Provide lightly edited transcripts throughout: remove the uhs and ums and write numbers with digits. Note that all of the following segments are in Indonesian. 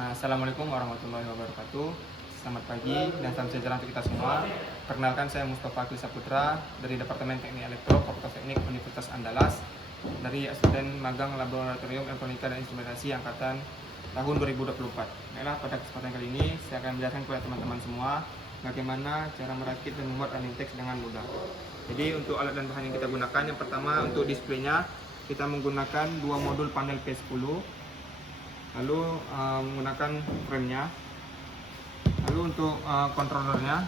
Assalamualaikum warahmatullahi wabarakatuh. Selamat pagi dan salam sejahtera untuk kita semua. Perkenalkan, saya Mustafa Akil Saputra dari Departemen Teknik Elektro Fakultas Teknik Universitas Andalas, dari asisten magang Laboratorium Elektronika dan Instrumentasi angkatan tahun 2024. Baiklah, pada kesempatan kali ini saya akan menjelaskan kepada teman-teman semua bagaimana cara merakit dan membuat running text dengan mudah. Jadi untuk alat dan bahan yang kita gunakan, yang pertama untuk displaynya kita menggunakan dua modul panel P10, lalu menggunakan frame-nya. Lalu untuk controllernya,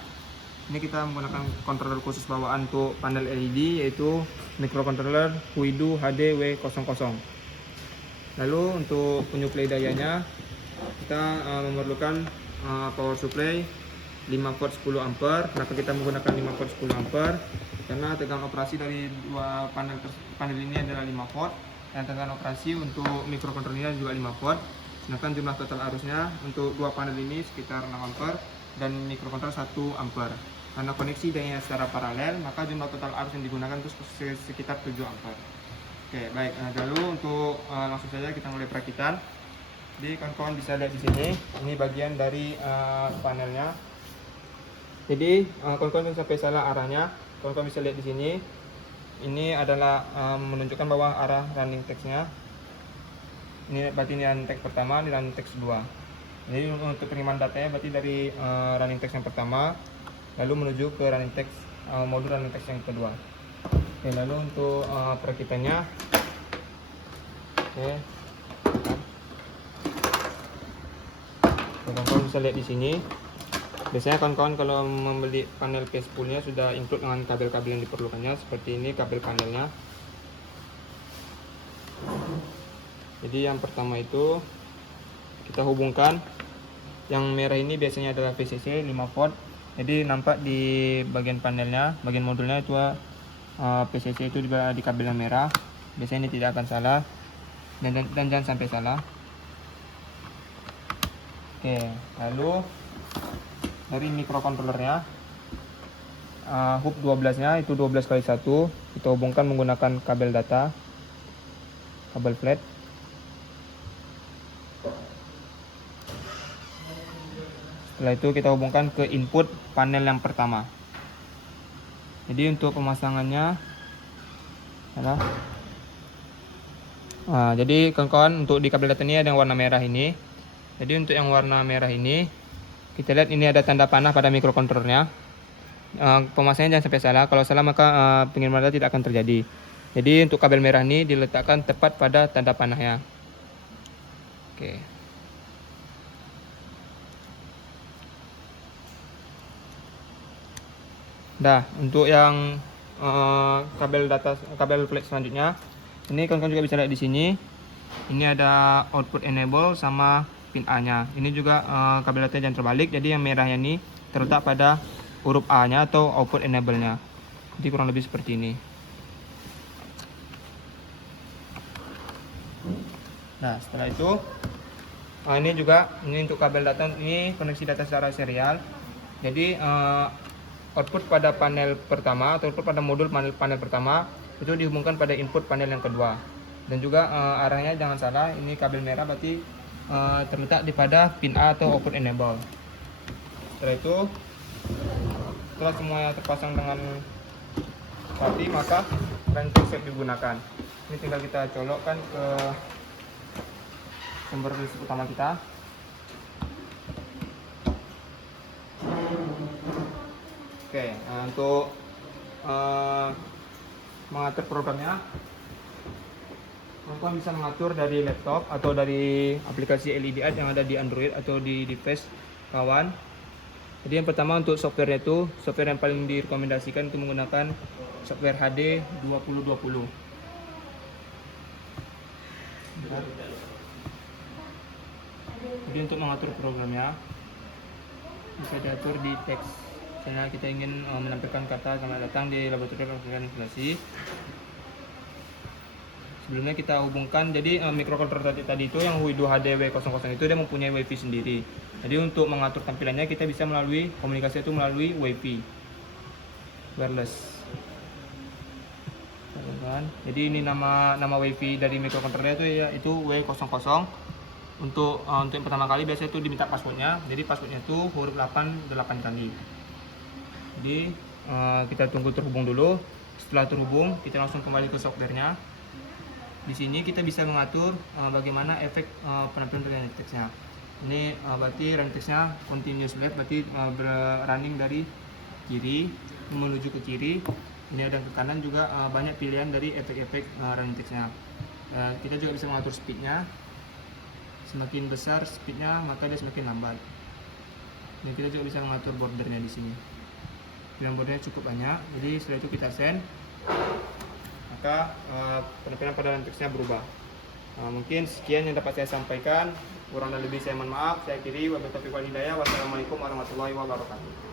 ini kita menggunakan controller khusus bawaan untuk panel LED, yaitu microcontroller Huidu HD W00. Lalu untuk penyuplai dayanya, kita memerlukan power supply 5 volt 10 ampere. Kenapa kita menggunakan 5 volt 10 ampere? Karena tegangan operasi dari dua panel ini adalah 5 volt, dan tegangan operasi untuk microcontrollernya juga 5 volt. Sedangkan jumlah total arusnya untuk dua panel ini sekitar 6 ampere dan microcontroller 1 ampere. Karena koneksi dengan secara paralel, maka jumlah total arus yang digunakan itu sekitar 7 ampere. Oke, baik. Lalu untuk langsung saja kita mulai perakitan. Jadi kawan-kawan bisa lihat di sini, ini bagian dari panelnya. Jadi kawan-kawan sampai salah arahnya, kawan-kawan bisa lihat di sini. Ini adalah menunjukkan bahwa arah running text-nya. Ini berarti ini running text pertama, ini running text 2. Jadi untuk penerimaan datanya berarti dari running text yang pertama lalu menuju ke running text modul running text yang kedua. Oke, lalu untuk perakitannya, oke, kawan-kawan bisa lihat di sini. Biasanya kawan-kawan kalau membeli panel P10-nya sudah include dengan kabel-kabel yang diperlukannya. Seperti ini kabel panelnya. Jadi yang pertama itu kita hubungkan, yang merah ini biasanya adalah VCC 5 volt. Jadi nampak di bagian panelnya, bagian modulnya itu PCC itu juga di kabel yang merah. Biasanya ini tidak akan salah, dan jangan sampai salah. Oke, lalu dari microcontrollernya, hub 12 nya itu 12x1 kita hubungkan menggunakan kabel data, kabel flat. Setelah itu kita hubungkan ke input panel yang pertama. Jadi untuk pemasangannya adalah jadi kawan-kawan, untuk di kabel data ini ada yang warna merah ini. Jadi untuk yang warna merah ini, kita lihat ini ada tanda panah pada microcontrollernya. Pemasangannya jangan sampai salah. Kalau salah maka pengiriman data tidak akan terjadi. Jadi untuk kabel merah ini diletakkan tepat pada tanda panahnya. Oke. Nah, untuk yang kabel data, kabel flash selanjutnya, ini kawan-kawan juga bisa lihat di sini. Ini ada output enable sama pin A-nya. Ini juga kabel data jangan terbalik. Jadi yang merahnya ini terletak pada huruf A-nya atau output enable-nya. Jadi kurang lebih seperti ini. Nah, setelah itu ini untuk kabel data, ini koneksi data secara serial. Jadi output pada panel pertama atau output pada modul panel pertama itu dihubungkan pada input panel yang kedua. Dan juga arahnya jangan salah, ini kabel merah berarti terletak di pada pin A atau output enable. Setelah itu, setelah semuanya terpasang dengan rapi, maka running text siap digunakan. Ini tinggal kita colokkan ke sumber listrik utama kita. Oke, untuk mengatur programnya, kawan bisa mengatur dari laptop atau dari aplikasi LED Art yang ada di Android atau di device kawan. Jadi yang pertama untuk software itu, software yang paling direkomendasikan itu menggunakan software HD 2020. Jadi untuk mengatur programnya bisa diatur di teks. Misalnya kita ingin menampilkan kata selamat datang di laboratorium elektronika instalasi. Sebelumnya kita hubungkan, jadi microcontroller tadi itu yang Huidu HD W00 itu dia mempunyai WiFi sendiri. Jadi untuk mengatur tampilannya kita bisa melalui komunikasi itu melalui WiFi wireless. Jadi ini nama WiFi dari microcontroller itu W00. Untuk yang pertama kali biasanya itu diminta passwordnya. Jadi passwordnya itu huruf 8 kali. Jadi kita tunggu terhubung dulu. Setelah terhubung, kita langsung kembali ke softwarenya. Di sini kita bisa mengatur bagaimana efek penampilan dari running text-nya. Ini berarti running text-nya continuous left, berarti running dari kiri menuju ke kiri. Ini ada ke kanan juga banyak pilihan dari efek-efek running text-nya. Kita juga bisa mengatur speed-nya. Semakin besar speed-nya, maka dia semakin lambat. Dan kita juga bisa mengatur bordernya di sini. Pilihan bordernya cukup banyak. Jadi setelah itu kita send, maka penampilan pada running text-nya berubah. Mungkin sekian yang dapat saya sampaikan. Kurang dan lebih saya mohon maaf. Saya akhiri. Wabillahi taufiq wal hidayah. Wassalamualaikum warahmatullahi wabarakatuh.